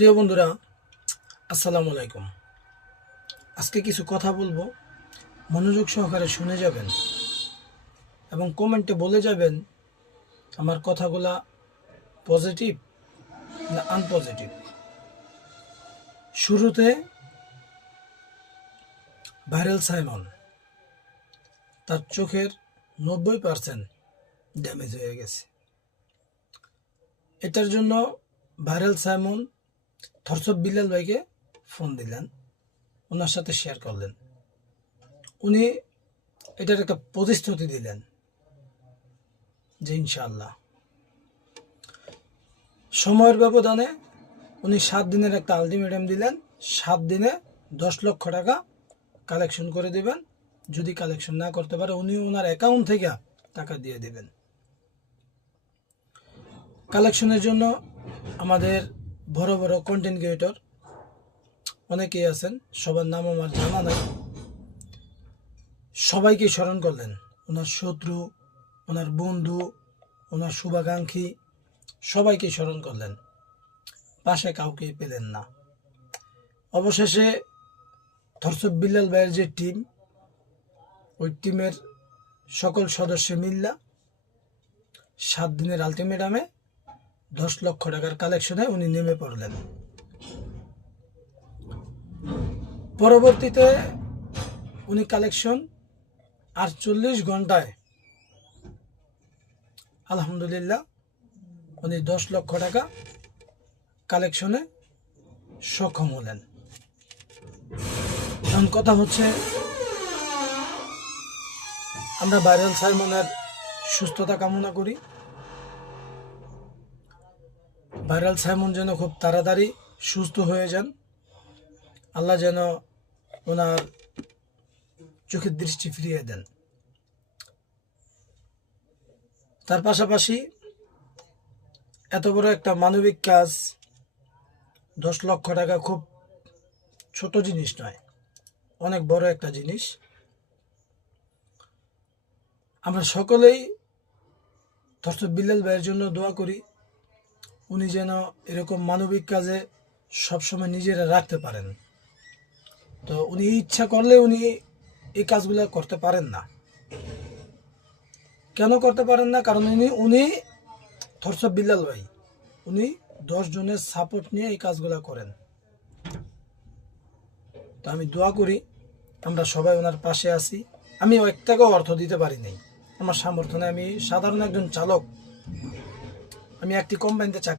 প্রিয় বন্ধুরা, আসসালামু আলাইকুম। আজকে কিছু কথা বলবো, মনোযোগ সহকারে শুনে যাবেন এবং কমেন্টে বলে যাবেন আমার কথাগুলা পজিটিভ না আনপজিটিভ। শুরুতে ভাইরাল সাইমন, তার চোখের 90% ড্যামেজ হয়ে গেছে। এটার জন্য ভাইরাল সাইমন থরসব বিলাল ভাইকে ফোন দিলেন, ওনার সাথে শেয়ার করলেন। উনি এটার একটা প্রতিশ্রুতি দিলেন যে ইনশাআল্লাহ সময়ের ব্যবধানে উনি 7 দিনের একটা আলটিমেটাম দিলেন। 7 দিনে 10 লক্ষ টাকা কালেকশন করে দেবেন। যদি কালেকশন না করতে পারে উনি ওনার অ্যাকাউন্ট থেকে টাকা দিয়ে দেবেন। কালেকশনের জন্য আমাদের বড় বড় কন্টেন্ট ক্রিয়েটর অনেকেই আছেন, সবার নাম আমার জানা নাই। সবাইকে স্মরণ করলেন, ওনার শত্রু, ওনার বন্ধু, ওনার শুভাকাঙ্ক্ষী সবাইকে স্মরণ করলেন, পাশে কাউকে পেলেন না। অবশেষে থরসব বিল্লাল ভাইয়ের যে টিম, ওই টিমের সকল সদস্য মিল্লা 7 দিনের আলটিমেটামে 10 লক্ষ টাকার কালেকশনে উনি নেমে পড়লেন। পরবর্তীতে উনি কালেকশন 48 ঘন্টায় আলহামদুলিল্লাহ উনি 10 লক্ষ টাকা কালেকশনে সক্ষম হলেন। এখন কথা হচ্ছে, আমরা ভাইরাল সাইমনের সুস্থতা কামনা করি। ভাইরাল সাইমন যেন খুব তাড়াতাড়ি সুস্থ হয়ে যান, আল্লাহ যেন ওনার চোখের দৃষ্টি ফিরিয়ে দেন। তার পাশাপাশি এত বড় একটা মানবিক কাজ, 10 লক্ষ টাকা খুব ছোট জিনিস নয়, অনেক বড় একটা জিনিস। আমরা সকলেই থরসব বিল্লাল ভাইয়ের জন্য দোয়া করি, উনি যেন এরকম মানবিক কাজে সবসময় নিজেরা রাখতে পারেন। তো উনি ইচ্ছা করলে উনি এই কাজগুলো করতে পারেন না। কেন করতে পারেন না? কারণ উনি থরসব বিল্লাল ভাই, উনি 10 জনের সাপোর্ট নিয়ে এই কাজগুলো করেন। তো আমি দোয়া করি আমরা সবাই ওনার পাশে আছি। আমি 1 টাকাও অর্থ দিতে পারি নাই, আমার সামর্থ্য নেই। আমি সাধারণ একজন চালক, আমি একটি কোম্পানিতে চাকরি